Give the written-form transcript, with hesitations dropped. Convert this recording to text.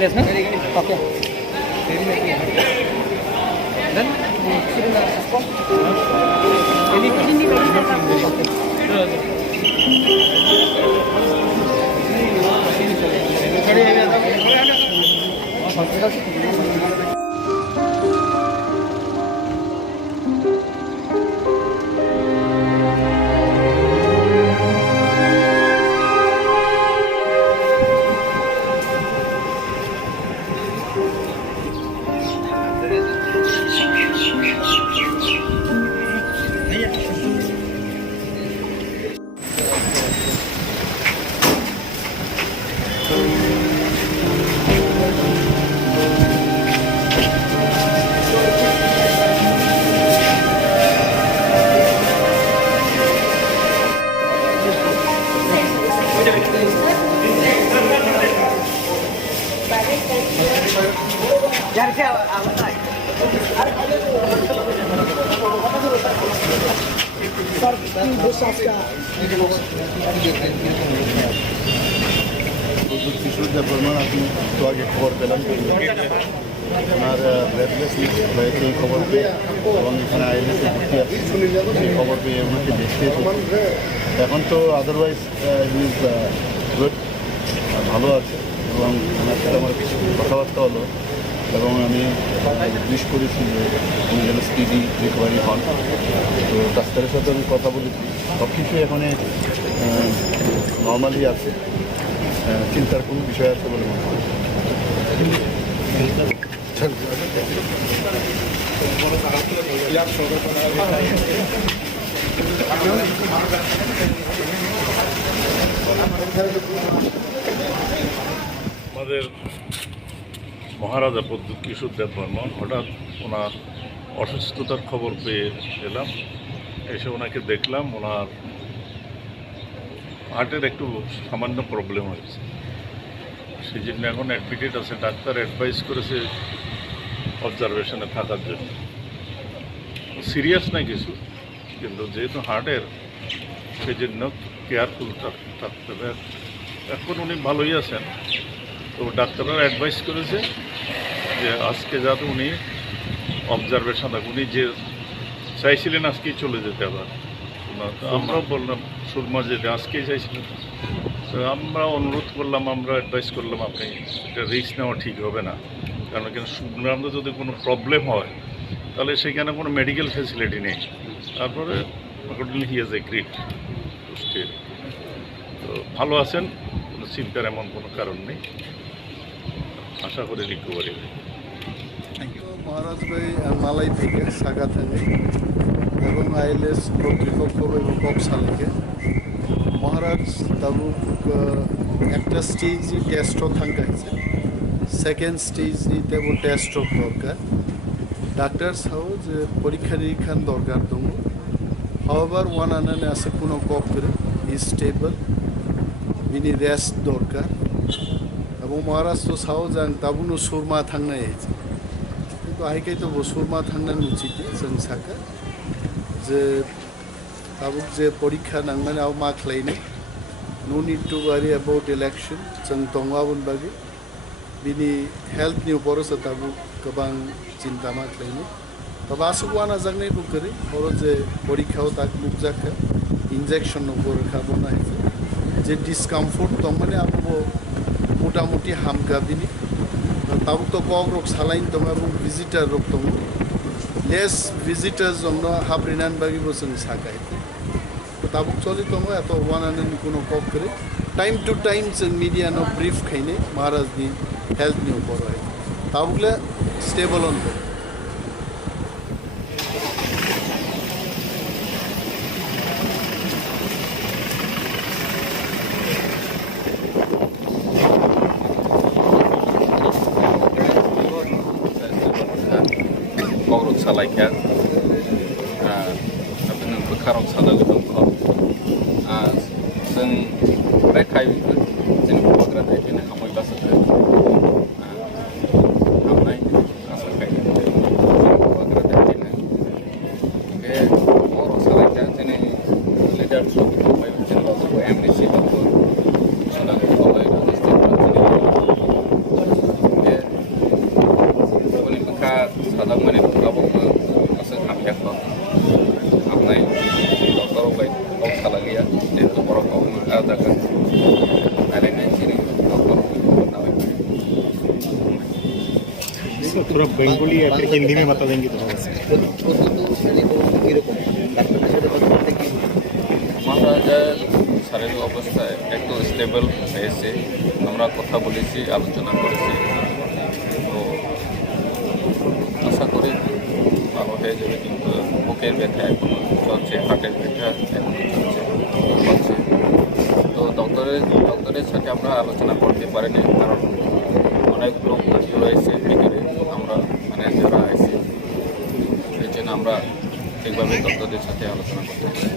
ILS, no? Okay. Then, Surijabaidi আপনি তো আগে খবর পেলাম ওনার ব্রেথলেসনেস হয়েছে এই খবর পেয়ে এবং এখানে ILS ভর্তি আছে এই খবর পেয়ে ওনাকে দেখতে এখন তো আদারওয়াইজ ইজ গুড ভালো আছে এবং ওনার সাথে আমার কিছু কথাবার্তা হলো এবং আমি উইশ করেছি যে উনি যেন স্পিডি রিকভারি হন। তো ডাক্তারের সাথে আমি কথা বলেছি, সব কিছু এখানে নর্মালি আছে, চিন্তার কোনো বিষয় আছে বলে মনে হয়। আমাদের মহারাজা প্রদ্যুৎ কিশোর দেব বর্মন হঠাৎ ওনার অসুস্থতার খবর পেয়ে এলাম, এসে ওনাকে দেখলাম। ওনার হার্টের একটু সামান্য প্রবলেম হয়েছে, সেই জন্য এখন অ্যাডমিটেড আছে। ডাক্তার অ্যাডভাইস করেছে অবজারভেশনে থাকার জন্য। সিরিয়াস না কিছু, কিন্তু যেহেতু হার্টের, সেই জন্য কেয়ারফুল থাকতে হবে। এখন উনি ভালোই আছেন, তো ডাক্তাররা অ্যাডভাইস করেছে যে আজকে যাতে উনি অবজারভেশন থাকে। উনি যে চাইছিলেন আজকেই চলে যেতে আবার, আমরাও বললাম সুরমা যেতে আজকেই চাইছিলেন। তো আমরা অনুরোধ করলাম, আমরা অ্যাডভাইস করলাম আপনি এটা রিস্ক নেওয়া ঠিক হবে না, কারণ এখানে সুরমার যদি কোনো প্রবলেম হয় তাহলে সেখানে কোনো মেডিকেল ফেসিলিটি নেই। তারপরে accordingly he has agreed to stay. তো ভালো আছেন, কোনো চিন্তার এমন কোনো কারণ নেই, আশা করি রিকভারি হবে। Thank you. মহারাজ ভাই মালাই থেকে সাগা থাকে এবং ILS কর্তৃপক্ষ এবং কক্সালকে মহারাজ তাবুক একটা স্টেজে টেস্টও থাকাইছে, সেকেন্ড স্টেজে তেমন টেস্টও দরকার। ডাক্তার সাও যে পরীক্ষা নিরীক্ষা দরকার দङ। হাওয়াবার ওয়ান আনানে আছে কোনো কক করে স্টেবল, বিনি রেস্ট দরকার। এবং মহারাজ তো সাও যান তাবুনো সুরমা থাंनाय হয়েছে, কিন্তু আইকাই তো সুরমা थांनाय উচিত जों साका যে ताबुक जे परीक्षा नांनानै आव मा खालायनो। No need to worry about election, जों दंबाबोन बागै बिनि हेल्थनि उपरसो ताबुक गोबां चिन्ता मा खालायनो। तब आसुक वाना जांनाय बुकरे और जे परीक्षाव ताक मुक जाखा इंजेक्शन नगर खाबोना है जे डिस्कम्फर्ट दं माने आबो मोटामुटी हामगा बिनि। ताबुक तो कक सालाइन दं आरो विजिटर रोग दं, लेस विजिटर्स दं हाब्रिनान बागैबो जों साकाय। तो ताबुक चलि दङ एत वानानै कोनो कक करे टाइम टू टाइम जों मिडियानो ब्रीफ खायने महाराजनि हेल्थनि उपर है। ताबुकले स्टेबल अन दं। KOKBOROK salaika abin bukarok salaga dong जों रेखाय जों बुबाग्रा थाइपिनो हामय बासो हामनाय आसाखाय बुबाग्रा थाइपिनो बे बर' सालायगा जोंनि लिडार सब थांबाय जेनेबा एमनिसि बाबो सुनानै थांबाय थोड़ा बेंगोली या फिर हिंदी में बता देंगे थोड़ा सा। মহারাজার শারীরিক অবস্থায় একটু স্টেবল হয়েছে, আমরা কথা বলেছি, আলোচনা করেছি, তো আশা করি ভালো হয়ে যাবে। কিন্তু বুকের ব্যথা এখনো চলছে, হার্টের ব্যথা এখনো চলছে। তো ডক্টরের সাথে আমরা আলোচনা করতে পারিনি, কারণ অনেক লোক রয়েছে ভিতরে, আমরা মানে যারা আছে এই জন্য আমরা ঠিকভাবে ডক্টরদের সাথে আলোচনা করতে পারি।